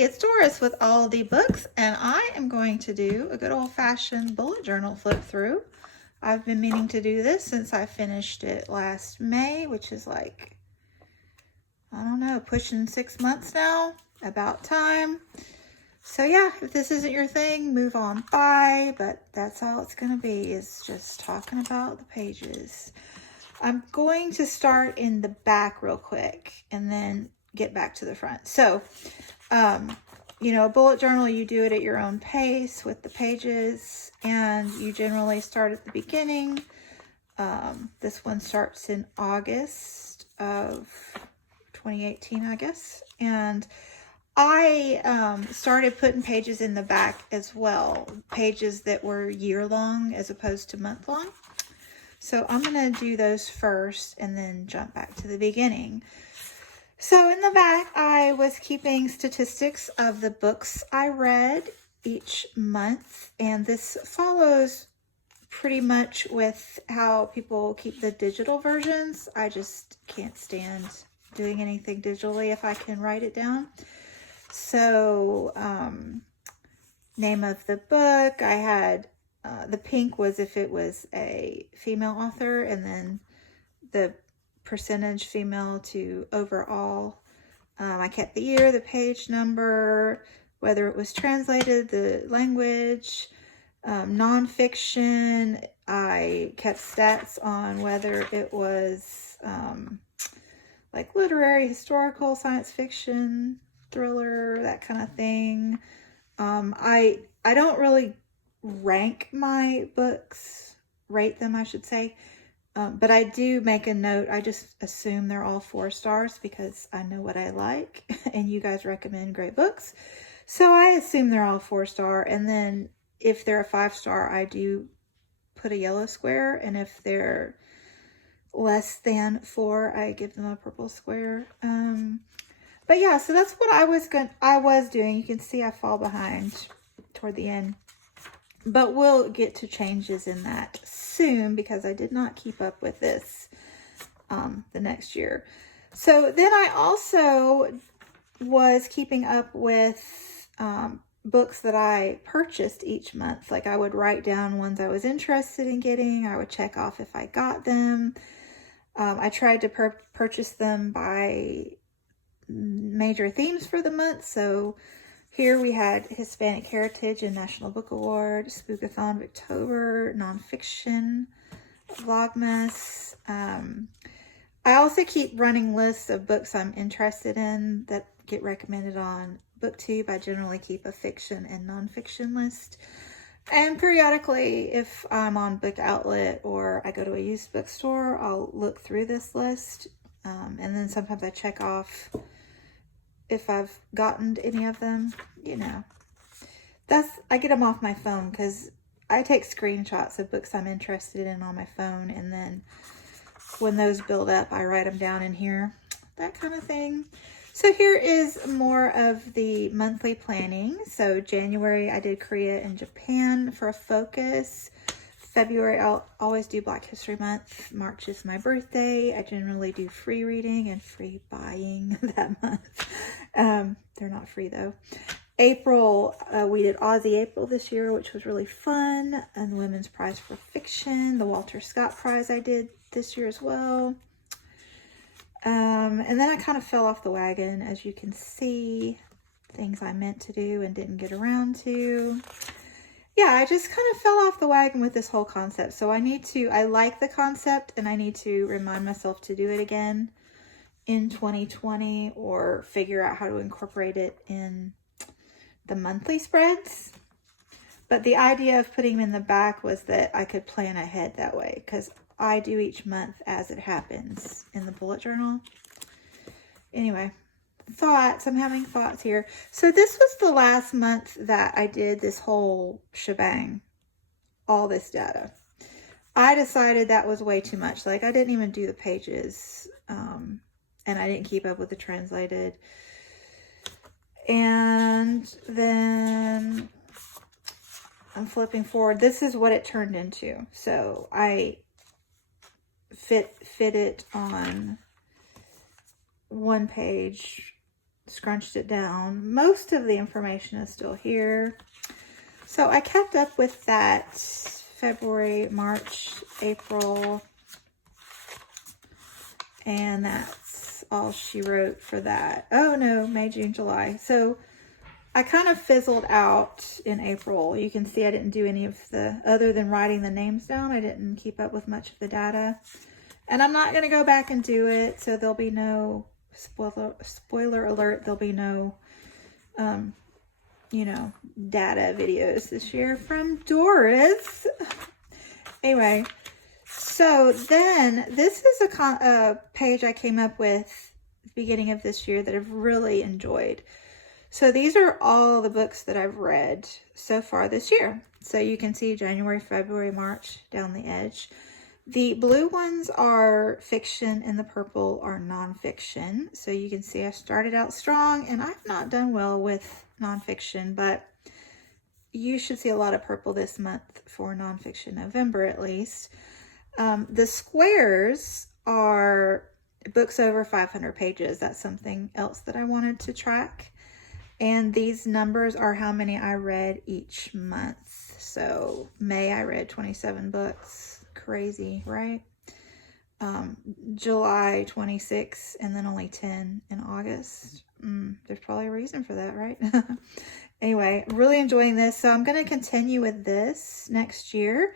it's Doris with All the Books, and I am going to do a good old-fashioned bullet journal flip through. I've been meaning to do this since I finished it last May, which is like, I don't know, pushing 6 months now, about time. So yeah, if this isn't your thing, move on by, but that's all it's going to be, is just talking about the pages. I'm going to start in the back real quick and then get back to the front. So, you know, a bullet journal, you do it at your own pace with the pages, and you generally start at the beginning. This one starts in August of 2018, I guess. And I started putting pages in the back as well, pages that were year-long as opposed to month-long. So I'm going to do those first and then jump back to the beginning. So in the back, I was keeping statistics of the books I read each month, and this follows pretty much with how people keep the digital versions. I just can't stand doing anything digitally if I can write it down. So, name of the book, I had, the pink was if it was a female author, and then the percentage female to overall. I kept the year, the page number, whether it was translated, the language, nonfiction. I kept stats on whether it was like literary, historical, science fiction, thriller, that kind of thing. I don't really rank my books, rate them, I should say. But I do make a note. I just assume they're all 4 stars because I know what I like and you guys recommend great books. So I assume they're all 4-star. And then if they're a 5-star, I do put a yellow square. And if they're less than 4, I give them a purple square. But yeah, so that's what I was doing. You can see I fall behind toward the end. But we'll get to changes in that soon because I did not keep up with this the next year. So then I also was keeping up with books that I purchased each month. Like I would write down ones I was interested in getting. I would check off if I got them. I tried to purchase them by major themes for the month. So here we had Hispanic Heritage and National Book Award, Spookathon October, Nonfiction, Vlogmas. I also keep running lists of books I'm interested in that get recommended on BookTube. I generally keep a fiction and nonfiction list. And periodically, if I'm on Book Outlet or I go to a used bookstore, I'll look through this list. And then sometimes I check off if I've gotten any of them, you know. I get them off my phone because I take screenshots of books I'm interested in on my phone, and then when those build up, I write them down in here, that kind of thing. So here is more of the monthly planning. So January, I did Korea and Japan for a focus. February, I'll always do Black History Month. March is my birthday. I generally do free reading and free buying that month. They're not free though. April, we did Aussie April this year, which was really fun. And the Women's Prize for Fiction. The Walter Scott Prize I did this year as well. And then I kind of fell off the wagon, as you can see. Things I meant to do and didn't get around to. Yeah, I just kind of fell off the wagon with this whole concept. So I like the concept, and I need to remind myself to do it again in 2020 or figure out how to incorporate it in the monthly spreads. But the idea of putting them in the back was that I could plan ahead that way, because I do each month as it happens in the bullet journal. Anyway. Thoughts. I'm having thoughts here. So this was the last month that I did this whole shebang, all this data. I decided that was way too much. Like I didn't even do the pages, and I didn't keep up with the translated. And then I'm flipping forward. This is what it turned into. So I fit it on one page scrunched it down. Most of the information is still here. So I kept up with that February, March, April, and that's all she wrote for that. Oh no, May, June, July. So I kind of fizzled out in April. You can see I didn't do any of the, other than writing the names down, I didn't keep up with much of the data. And I'm not going to go back and do it, so there'll be no, spoiler alert, there'll be no, you know, data videos this year from Doris. Anyway, so then this is a page I came up with at the beginning of this year that I've really enjoyed. So these are all the books that I've read so far this year. So you can see January, February, March down the edge. The blue ones are fiction and the purple are nonfiction. So you can see I started out strong, and I've not done well with nonfiction, but you should see a lot of purple this month for nonfiction, November at least. The squares are books over 500 pages. That's something else that I wanted to track. And these numbers are how many I read each month. So May I read 27 books. Crazy, right? July 26, and then only 10 in August. There's probably a reason for that, right? Anyway, really enjoying this. So I'm going to continue with this next year.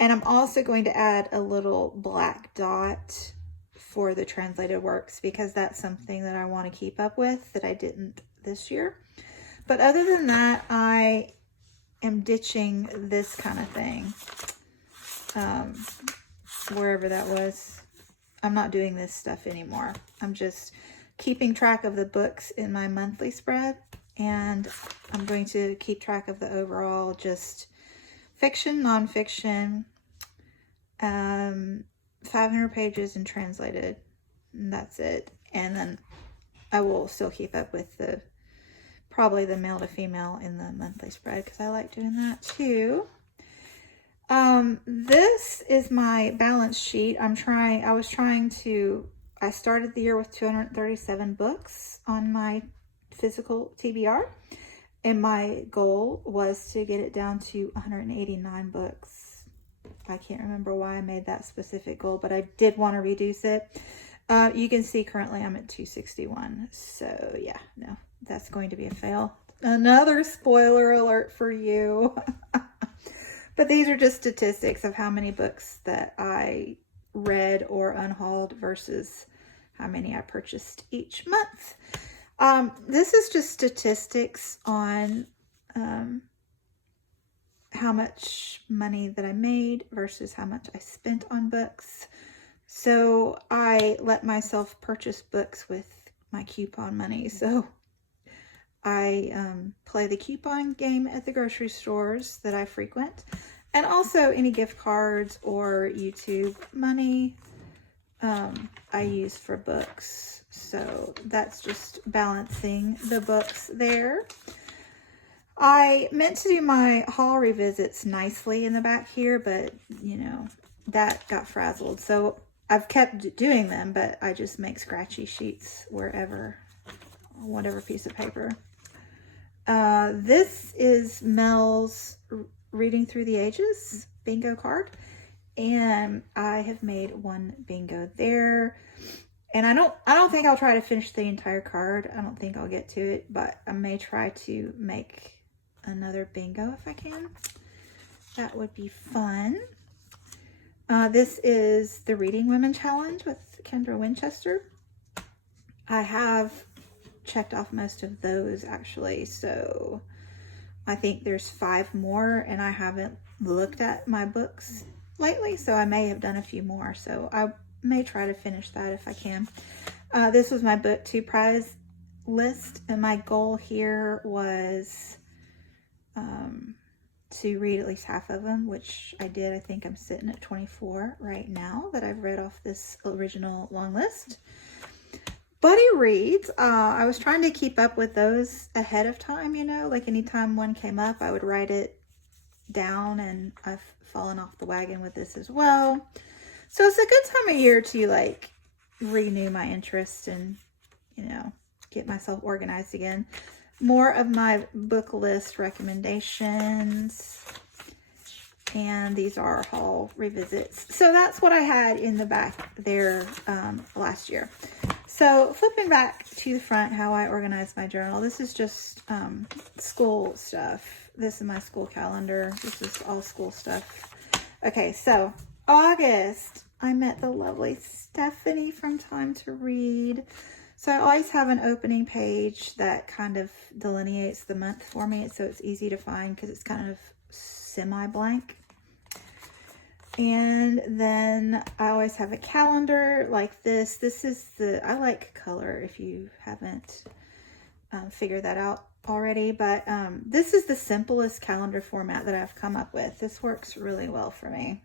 And I'm also going to add a little black dot for the translated works, because that's something that I want to keep up with that I didn't this year. But other than that, I am ditching this kind of thing. Wherever that was. I'm not doing this stuff anymore. I'm just keeping track of the books in my monthly spread, and I'm going to keep track of the overall just fiction, nonfiction, 500 pages and translated, and that's it. And then I will still keep up with the probably the male to female in the monthly spread, because I like doing that too. This is my balance sheet. I started the year with 237 books on my physical TBR, and my goal was to get it down to 189 books. I can't remember why I made that specific goal, but I did want to reduce it. You can see currently I'm at 261. So yeah, no, that's going to be a fail. Another spoiler alert for you. But these are just statistics of how many books that I read or unhauled versus how many I purchased each month. This is just statistics on how much money that I made versus how much I spent on books. So I let myself purchase books with my coupon money. So I play the coupon game at the grocery stores that I frequent, and also any gift cards or YouTube money I use for books. So that's just balancing the books there. I meant to do my haul revisits nicely in the back here, but you know, that got frazzled. So I've kept doing them, but I just make scratchy sheets wherever, whatever piece of paper. This is Mel's Reading Through the Ages bingo card, and I have made one bingo there. And I don't think I'll try to finish the entire card. I don't think I'll get to it, but I may try to make another bingo if I can. That would be fun. This is the Reading Women Challenge with Kendra Winchester. I have checked off most of those actually, so I think there's 5 more, and I haven't looked at my books lately, so I may have done a few more, so I may try to finish that if I can. This was my BookTube prize list, and my goal here was to read at least half of them, which I did. I think I'm sitting at 24 right now that I've read off this original long list. Buddy Reads, I was trying to keep up with those ahead of time, you know, like anytime one came up, I would write it down, and I've fallen off the wagon with this as well. So it's a good time of year to like renew my interest and, you know, get myself organized again. More of my book list recommendations. And these are haul revisits. So that's what I had in the back there last year. So flipping back to the front, how I organize my journal. This is just school stuff. This is my school calendar. This is all school stuff. Okay, so August, I met the lovely Stephanie from Time to Read. So I always have an opening page that kind of delineates the month for me, so it's easy to find because it's kind of semi-blank. And then I always have a calendar like this. This is I like color if you haven't figured that out already, but this is the simplest calendar format that I've come up with. This works really well for me.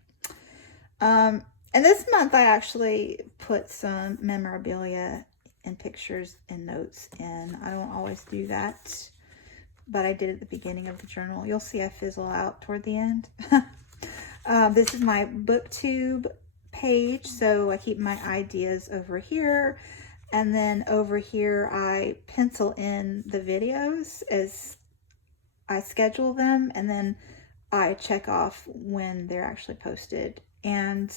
And this month I actually put some memorabilia and pictures and notes in. I don't always do that, but I did at the beginning of the journal. You'll see I fizzle out toward the end. This is my BookTube page, so I keep my ideas over here, and then over here I pencil in the videos as I schedule them, and then I check off when they're actually posted. And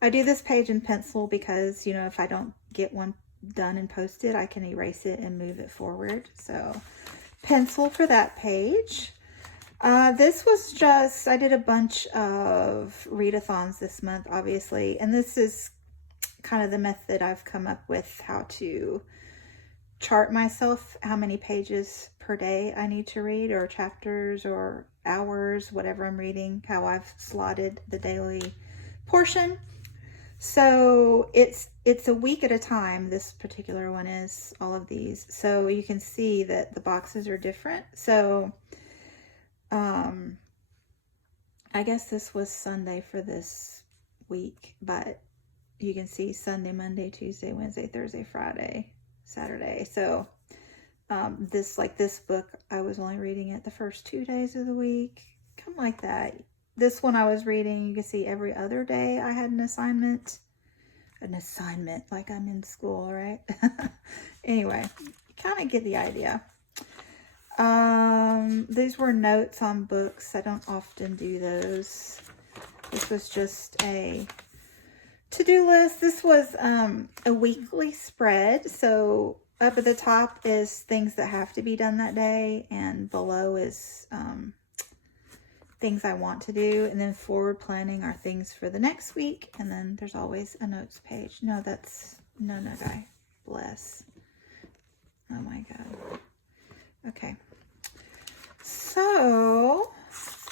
I do this page in pencil because, you know, if I don't get one done and posted, I can erase it and move it forward. So pencil for that page. This was just, I did a bunch of readathons this month, obviously, and this is kind of the method I've come up with, how to chart myself how many pages per day I need to read, or chapters or hours, whatever I'm reading, how I've slotted the daily portion. So it's a week at a time. This particular one is, all of these. So you can see that the boxes are different. So I guess this was Sunday for this week, but you can see Sunday, Monday, Tuesday, Wednesday, Thursday, Friday, Saturday. So this book, I was only reading it the first 2 days of the week, kind of like that. This one I was reading, you can see every other day I had an assignment, like I'm in school, right? Anyway, you kind of get the idea. These were notes on books. I don't often do those. This was just a to-do list. This was a weekly spread. So up at the top is things that have to be done that day, and below is things I want to do, and then forward planning are things for the next week, and then there's always a notes page. No, that's no guy. Bless. Oh my God. Okay. So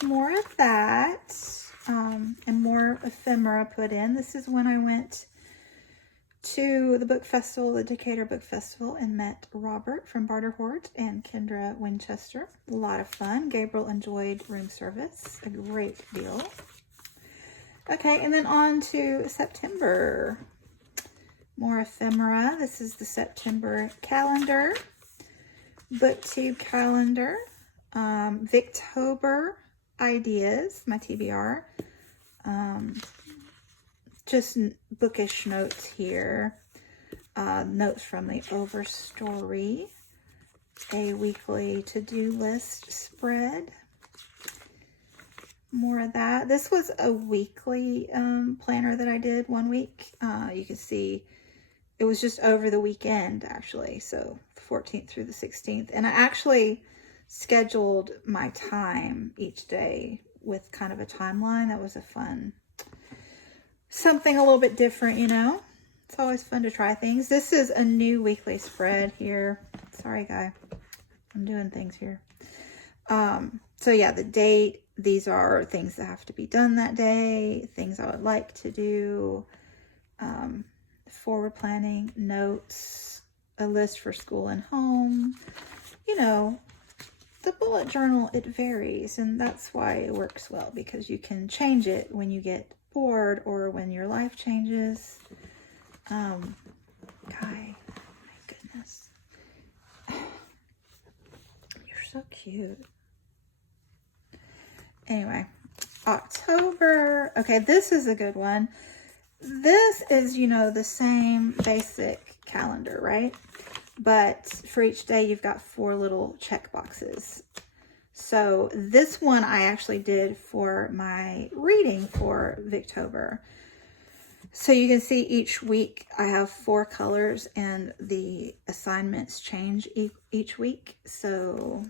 more of that, and more ephemera put in. This is when I went to the book festival, the Decatur Book Festival, and met Robert from Barterhort and Kendra Winchester. A lot of fun. Gabriel enjoyed room service a great deal. Okay, and then on to September. More ephemera. This is the September calendar, BookTube calendar, Victober ideas, my TBR. Just bookish notes here. Notes from the Overstory. A weekly to-do list spread. More of that. This was a weekly planner that I did one week. You can see it was just over the weekend, actually. So the 14th through the 16th. And I actually scheduled my time each day with kind of a timeline. That was a fun, something a little bit different, you know. It's always fun to try things. This is a new weekly spread here. Sorry, guy. I'm doing things here. So yeah, the date. These are things that have to be done that day. Things I would like to do. Forward planning, notes, a list for school and home. You know, the bullet journal, it varies, and that's why it works well, because you can change it when you get bored or when your life changes. Guy, my goodness. You're so cute. Anyway, October. Okay, this is a good one. This is, you know, the same basic calendar, right? but for each day you've got 4 little check boxes. So this one I actually did for my reading for Victober. So you can see each week I have 4 colors and the assignments change each week. So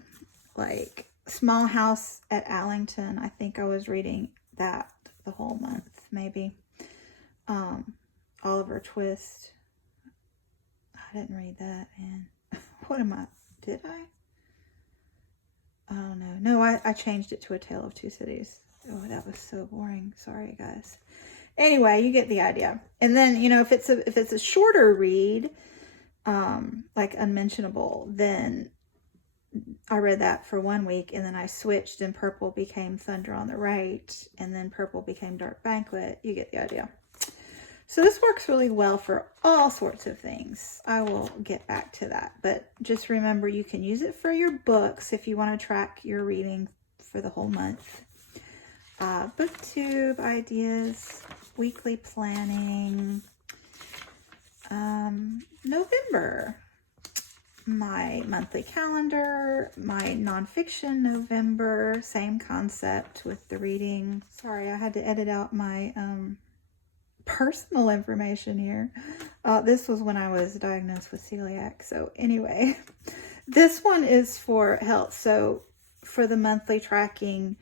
like Small House at Allington, I think I was reading that the whole month, maybe. Oliver Twist, I didn't read that. And what am I, did I? Oh no, no, I changed it to A Tale of Two Cities. Oh, that was so boring. Sorry, guys. Anyway, you get the idea. And then, you know, if it's a shorter read, like Unmentionable, then I read that for 1 week, and then I switched, and purple became Thunder on the Right, and then purple became Dark Banquet. You get the idea. So this works really well for all sorts of things. I will get back to that. But just remember, you can use it for your books if you want to track your reading for the whole month. BookTube ideas, weekly planning. November, my monthly calendar, my nonfiction November, same concept with the reading. Sorry, I had to edit out my personal information here. This was when I was diagnosed with celiac. So anyway, this one is for health. So for the monthly tracking,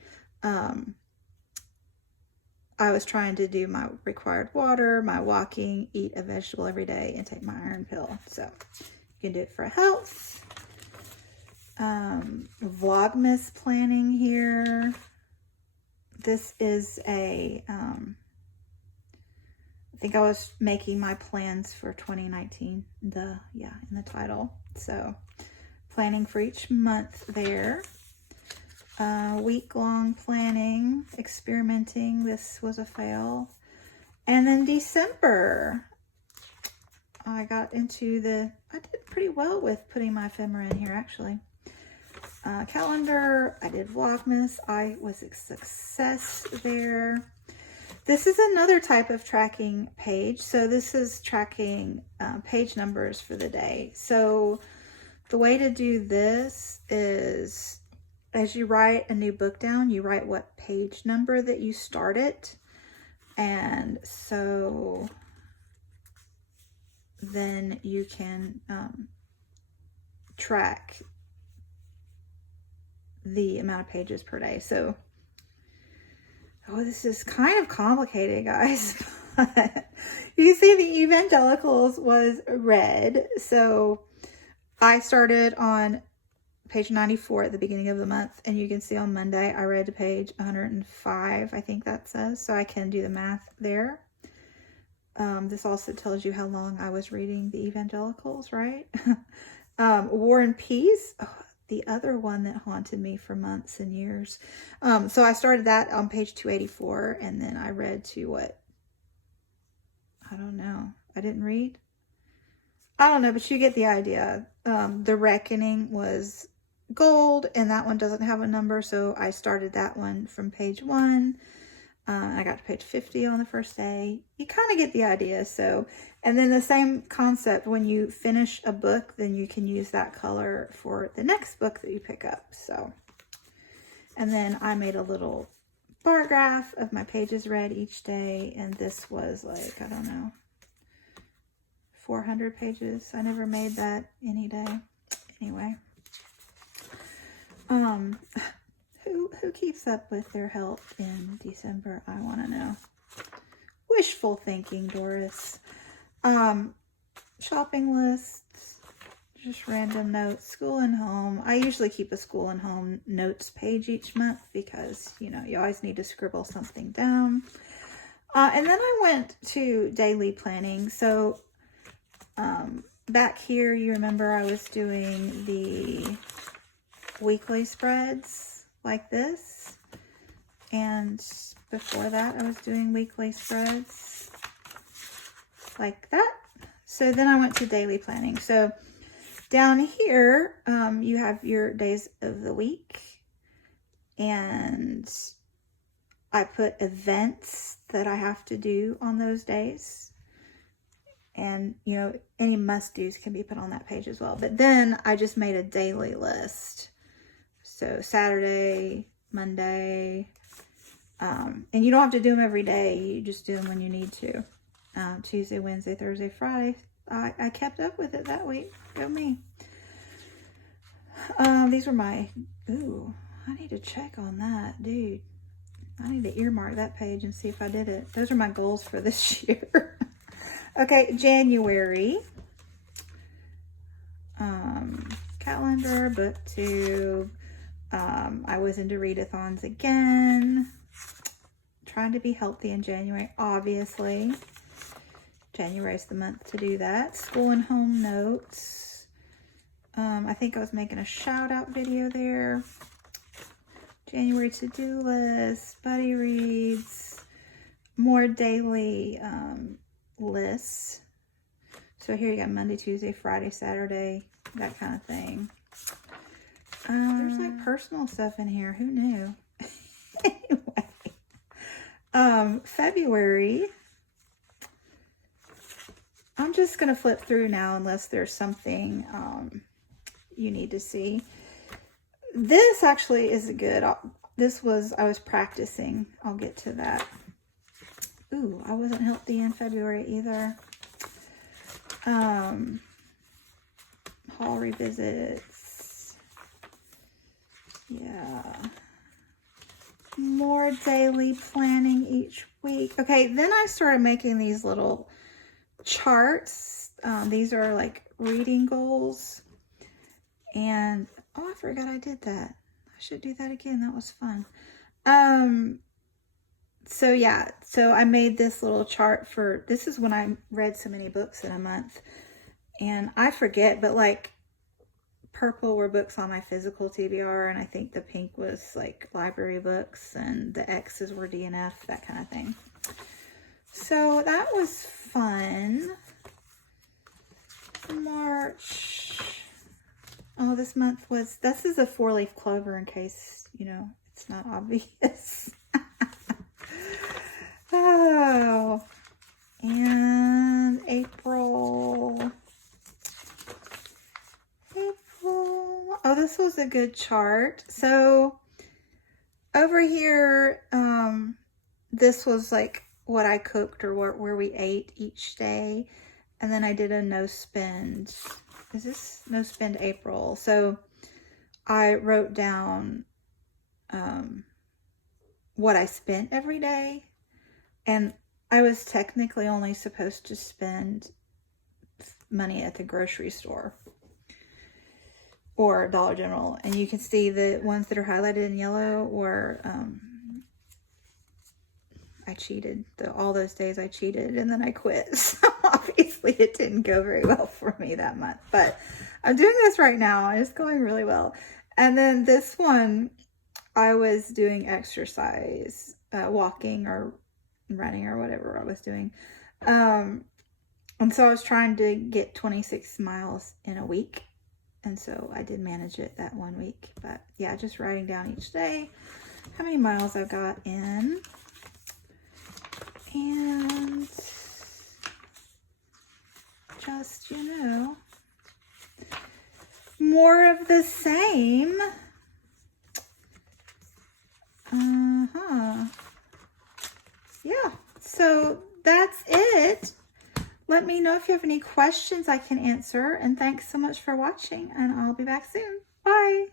I was trying to do my required water, my walking, eat a vegetable every day, and take my iron pill. So you can do it for health. Vlogmas planning here. This is a, I think I was making my plans for 2019. Yeah, in the title. So planning for each month there. Week-long planning, experimenting. This was a fail. And then December, I got into I did pretty well with putting my ephemera in here, actually. Calendar, I did Vlogmas. I was a success there. This is another type of tracking page. So this is tracking page numbers for the day. So the way to do this is, as you write a new book down, you write what page number that you started. And so then you can track the amount of pages per day. So, oh, this is kind of complicated, guys. But you see the Evangelicals was red. So I started on page 94 at the beginning of the month, and you can see on Monday I read to page 105, I think that says, so I can do the math there. This also tells you how long I was reading the Evangelicals, right? War and Peace, the other one that haunted me for months and years. So I started that on page 284, and then I read to what? I don't know. I didn't read? I don't know, but you get the idea. The Reckoning was gold, and that one doesn't have a number, so I started that one from page 1. I got to page 50 on the first day. You kind of get the idea. So, and then the same concept, when you finish a book, then you can use that color for the next book that you pick up. So, and then I made a little bar graph of my pages read each day, and this was like, I don't know, 400 pages. I never made that any day. Anyway. Who keeps up with their health in December? I want to know. Wishful thinking, Doris. Shopping lists, just random notes, school and home. I usually keep a school and home notes page each month because, you know, you always need to scribble something down. And then I went to daily planning. So back here, you remember I was doing the weekly spreads like this, and before that I was doing weekly spreads like that. So then I went to daily planning. So down here you have your days of the week, and I put events that I have to do on those days. And, you know, any must-dos can be put on that page as well. But then I just made a daily list. So Saturday, Monday, and you don't have to do them every day. You just do them when you need to. Tuesday, Wednesday, Thursday, Friday. I kept up with it that week. Go me. These were my, ooh, I need to check on that, dude. I need to earmark that page and see if I did it. Those are my goals for this year. Okay, January. Calendar, BookTube. I was into readathons again. Trying to be healthy in January, obviously. January is the month to do that. School and home notes. I think I was making a shout out video there. January to-do list, buddy reads, more daily lists. So here you got Monday, Tuesday, Friday, Saturday, that kind of thing. There's like personal stuff in here. Who knew? Anyway, February. I'm just going to flip through now unless there's something you need to see. This actually is good. I was practicing. I'll get to that. Ooh, I wasn't healthy in February either. Haul revisits. Yeah. More daily planning each week. Okay, then I started making these little charts. These are like reading goals. And, oh, I forgot I did that. I should do that again. That was fun. So yeah, so I made this little chart for, this is when I read so many books in a month. And I forget, but like purple were books on my physical TBR, and I think the pink was like library books, and the X's were DNF, that kind of thing. So that was fun. March. Oh, this month was, this is a 4-leaf clover in case, you know, it's not obvious. Oh, and April. Oh, this was a good chart. So over here, this was like what I cooked or where we ate each day. And then I did a no spend. Is this no spend April? So I wrote down what I spent every day. And I was technically only supposed to spend money at the grocery store or Dollar General. And you can see the ones that are highlighted in yellow were, I cheated. All those days I cheated and then I quit. So obviously it didn't go very well for me that month. But I'm doing this right now and it's going really well. And then this one, I was doing exercise, walking or running or whatever I was doing. And so I was trying to get 26 miles in a week. And so I did manage it that 1 week. But yeah, just writing down each day how many miles I got in. And just, you know, more of the same. Yeah, so that's it. Let me know if you have any questions I can answer. And thanks so much for watching, and I'll be back soon. Bye.